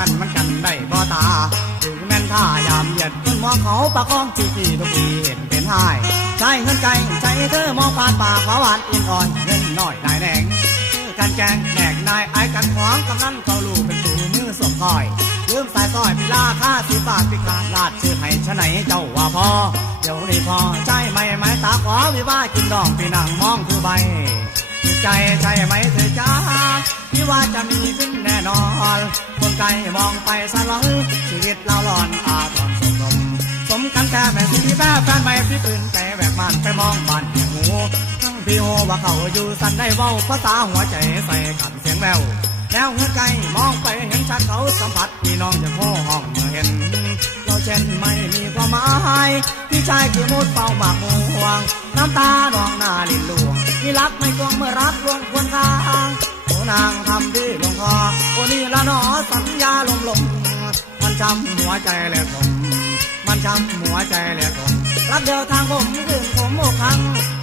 กันมันกันได้บ่ตาถึงแม่นท่ายามเหยียดคนมอเขาประคองที่ที่ทุกทีเห็นเป็นหายใช้เงินไก่ใช้เธอมองผ่านปากหวานอินอ่อนเงินน้อยนายแดงมือกันแกงแดกนายไอ้กันของกำนันเขาลูกเป็นตูมือสวมคอยลืมสายสร้อยพิลาค่าสิบบาทพิการลาดชื่อให้ชะไหนเจ้าว่าพอเดี๋ยวนี้พอใจไม่ไม้ตาขอวิวากินดองปีนังมองคือใบใจใช่ไหมเธอจ้า พี่ว่าจะมีขึ้นแน่นอนคนไกลมองไปสลองชีวิตเราหลอนอาตอนสมนมสมกันแค่แม่สีแม่แฟนไม่พี่ปืนใจแหวกมันไปมองบ้านเพียงหูทั้งพี่โหว่าเขาอยู่สันได้เว้าภาษาหัวใจใส่กันเสียงแววแล้วเงินไกลมองไปเห็นชัดเขาสัมผัสพี่น้องจะโค้ห้องเมื่อเห็น เราเช่นไม่มีความหมายพี่ชายคือมุดเป้าหมากม่วง น้ำตาหนองหน้าลินลวงพี่รักไม่กวงเมื่อรักลวงควรทาง มันจำหัวใจแหลกผมมันจำหัวใจแหลกผมรักเดียวทางผมคืนผมโมครั้ง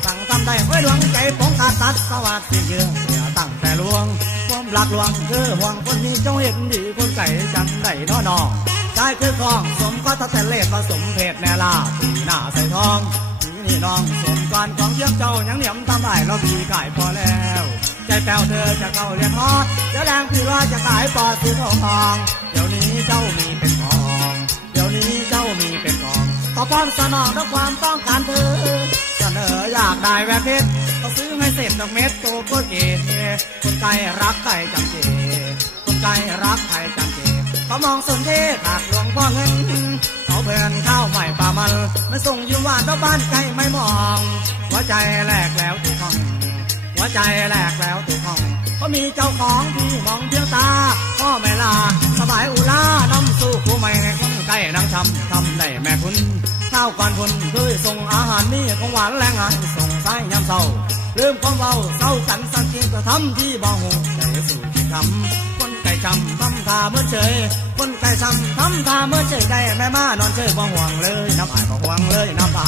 สั่งทำได้ไว้ดวงใจปองขาดตัดสวัสดิ์เยือเสียตั้งแต่ลวงความรักลวงคือห่วงคนนี้เจ้าเห็นดีคนไก่จังได้นอนองชายคือของสมก็ทัศเลศผสมเพศแน่ลาสีหน้าใส่ทองสีนี่น้องสมการของเยี่ยมเจ้ายังเหนียมตามได้เราพี่ขายพอแล้ว แป้วเธอจะเข้าเรียนฮอเดี๋ยวแรงพี่ว่าจะขายปอดซื้อทองเดี๋ยวนี้เจ้ามีเป็นของ เดี๋ยวนี้เจ้ามีเป็นของต่อพร้อมสนองด้วยความต้องการเธอเสนออยากได้แหวนเพชรเขาซื้อให้เสร็จดอกเม็ดโตก็เกศคนไกลรักไก่จำเจคนไกลรักไก่จำเจเขามองสนเทขาดหลวงพ่อเงินเขาเพื่อนข้าวใหม่ป่ามันไม่ส่งยิ้มหวานดอกบ้านไกลไม่มองหัวใจแหลกแล้วถูกห้อง หัวใจแหลกแล้วถูกห้องเขามีเจ้าของที่มองเพียงตาพ่อแม่ลาสบายอุลาน้ำสู้คู่ไม่ให้คนใกล้นางทำทำได้แม่คุณข้าวก่อนคุณเคยส่งอาหารนี่ของหวานแรงงานส่งสายยามเศร้าลืมความเบาเศร้ากันสังเกตก็ทำที่บ่หูใจสู่ที่คำคนไก่จำทำท่าเมื่อเฉยคนไก่จำทำท่าเมื่อเฉยได้แม่มานอนเฉยบ่ห่วงเลยน้ำอายบ่ห่วงเลยน้ำตา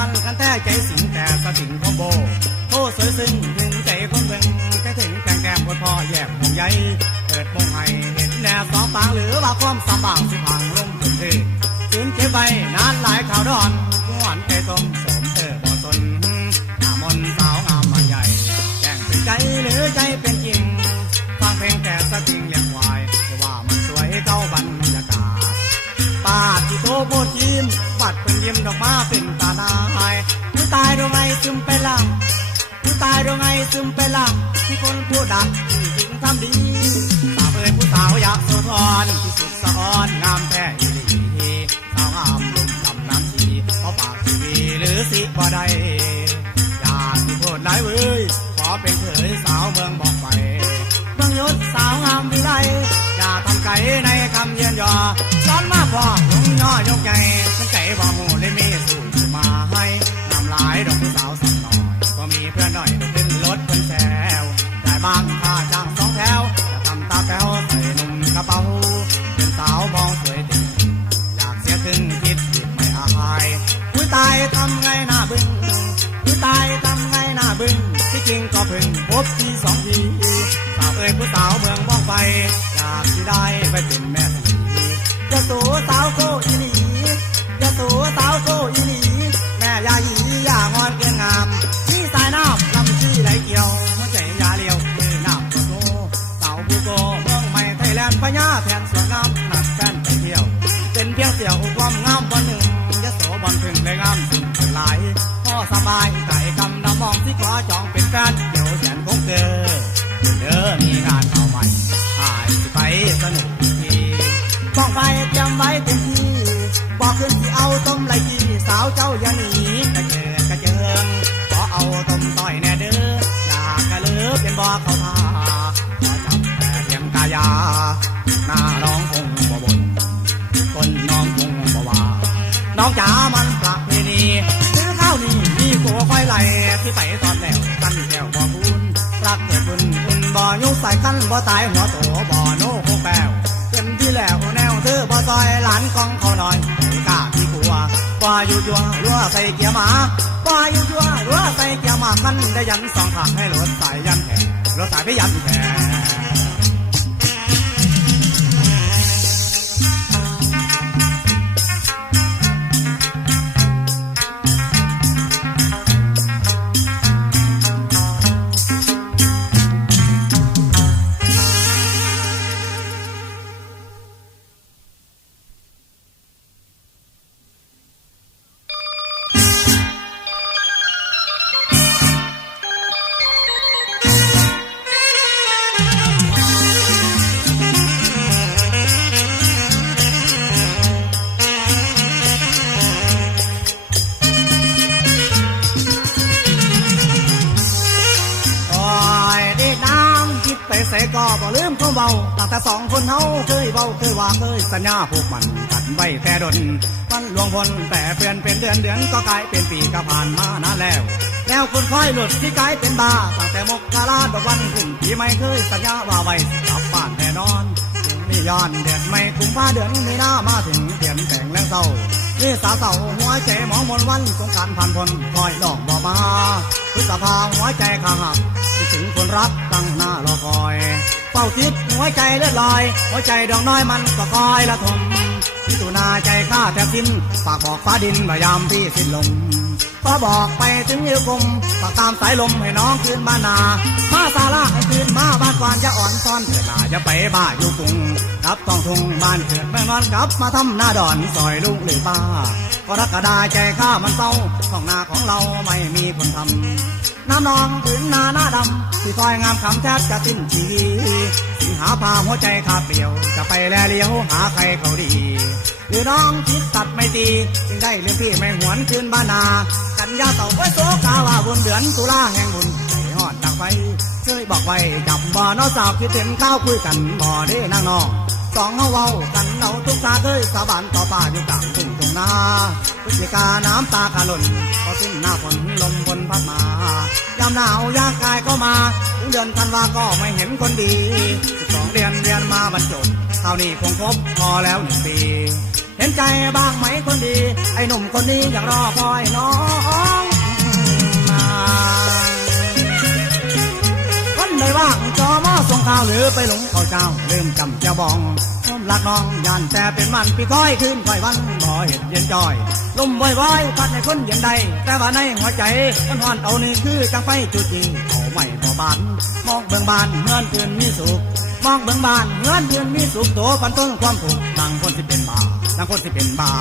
ล็บแดงแก่ปันกันแท้ใจสิงแต่สติงของโบโทษสวยซึ้งถึงใจคนเบ่งใจถึงแกงแก้มคนพ่อแยกห่วงใยเปิดมงให้เห็นแนวสองปางหรือว่าความสามบางสิพังลงถึงที่ถึงเก็บไว้นานหลายข่าวดอนหวานใจตรงสมเธอบ่สนหน้ามนสาวงามมาใหญ่แจ้งเป็นใจหรือใจเป็นจริงฟังเพลงแต่สติง ซึมไปหลังที่คนผู้ดักที่จริงทำดีสาวเอ่ยผู้สาวอยากโสธรที่สุดสะออนงามแท้อีหลีสาวงามลุ่มลำน้ำชีเขาปากทีวีหรือสิบ่ได้อยากที่โทษนายเว้ยขอเป็นเขยสาวเมืองบอกไปเมืองยศสาวงามวิไลอย่าทำไก่ในคำเยียนยอซ้อนมาพอลงย่อยกใหญ่ จริงก็เพิ่งพบที่สองทีสาวเอ่ยผู้สาวเมืองบ้องไฟอยากที่ได้ไปเป็นแม่สียะโสสาวโกอีหลียะโสสาวโกอีหลีแม่ยาหีอย่างอนเกินงามที่สายน้ำลำที่ไหลเกี่ยวหัวใจยาเลียวคือน้ำโกโซสาวผู้โกเมืองใหม่ไทยแลนด์พญาแทนสวนน้ำนัดแฟนไปเที่ยวเต้นเพียงเสียวความงามวันหนึ่งยะโสบอลถึงเลยงามสิ่งเป็นหลายพ่อสบาย อจองเป็นแฟนเดี๋ยวแสนคงเจอเด้อมีงานเข้าใหม่อายไปสนุกทีบอกไปจำไว้เป็นที่บอกขึ้นที่เอาต้มไหลกีสาวเจ้าอย่าหนีกระเจิดกระเจิงขอเอาต้มต่อยแน่เด้ออยากกระเลือเป็นบ่เขาทาขอจับแต่เพียงกายาหน้าน้องคงบ่บนคนน้องคงบ่ว่าน้องจ๋ามันประเพณีซื้อข้าวนี่มีผัวค่อยไหลที่ไปตอนแล้ว ยุกใส่ขั้นบ่ตายหัวโตบ่โนโคงแปวเต็มที่แล้วแนวเธอบ่ซอยหลานกองเขาหน่อยไม่กล้าพี่กลัวว่าอยู่จัวรัวใส่เกียร์หมาว่าอยู่จัวรัวใส่เกียร์หมามันได้ยันสองขางให้รถสายยันแขนรถสายไปยันแขน เคยเบาเคยว่าเคยสัญญาผูกมันกันไว้แต่ดนมันหลวงพลแต่เปลี่ยนเป็นเดือนเดือนก็กลายเป็นปีก็ผ่านมานานแล้ว แล้วคุณค่อยหลุดที่กลายเป็นบ้าตั้งแต่มกกาลาดอกวันขึ้นปีไม่เคยสัญญาว่าไว้สิกลับบ้านแน่นอนนี่ย้อนเดือนไม่คุ้มภาเดือนไม่น่ามาถึงเปลี่ยนแปลงแล้วเศร้า นี่สาวเสาหัวใจหมองมนวันสงการผ่านพ้นคอยดอกบ่มาพฤษภาหัวใจขาหักคิดถึงคนรักตั้งหน้ารอคอยเฝ้าคิดหัวใจเลือดลอย หัวใจดอกน้อยมันก็คอยละทม พิจุนาใจข้าแทบสิ้นฝากบอกฟ้าดินพยายามพี่สิ้นลมขอบอกไปถึงเอวกลมฝากตามสายลมให้น้องคืนบ้านนามาซาลาให้คืนมาบ้านก่อนจะอ่อนซ้อนเถิดนาอย่าไปบ้าอยู่กรุงกลับต้องทุ่งบ้านเกิดเมืองนอนกลับมาทำหน้าดอนซอยลุงหรือป้าก็รักกระดาใจข้ามันเศร้าของนาของเราไม่มีคนทำน้ำนองถึงนาหน้าดำที่ซอยงามคำแทบจะสิ้นที หาพาหัวใจขาดเปลี่ยว จะไปแลเลี้ยวหาใครเขาดี หรือน้องคิดตัดไม่ตีจึงได้เรื่องพี่ไม่หวนคืนบ้านา กันยาเต่าไว้โซกาว่าบนเดือนตุลาแห่งบุญใจหอดดังไฟเคยบอกไว้จับบ่อน้อสาวคิดถึงข้าวคุยกันบ่อได้นางนอง สองเฮาเว้ากันเอาทุกตาเคยสาบานต่อป่าอยู่กลางทุ่งตรงนาพฤศจิกาน้ำตากะหล่นพอสิ้นหน้าฝนลมบนพัดมายามหนาวยางกายก็มาถึงเดือนธันวาก็ไม่เห็นคนดีสองเดือนเรียนมาบรรจบเท่านี้คงครบพอแล้วหนึ่งปี เห็นใจบ้างไหมคนดี ไอ้หนุ่มคนนี้อยังรอคอยน้อง ไปว่างจอมอส่งข่าวหรือไปหลงเขาเจ้าลืมจำเจ้าบองผมรักน้องยันแต่เป็นวันปีก้อยขึ้นไฟวันบ่เห็นเย็นจอยลมบ่อยๆพัดในคนเย็นใด แต่ว่าในหัวใจมันหอนเอานี่คือจังไฟจุดจีเอาไม่บ่บานมองเบิ่งบานเงื่อนเพื่อนมีสุขมองเบิ่งบานเงื่อนเพื่อนมีสุขโตพันต้นความผูกดังคนที่เป็นบาดังคนที่เป็นบา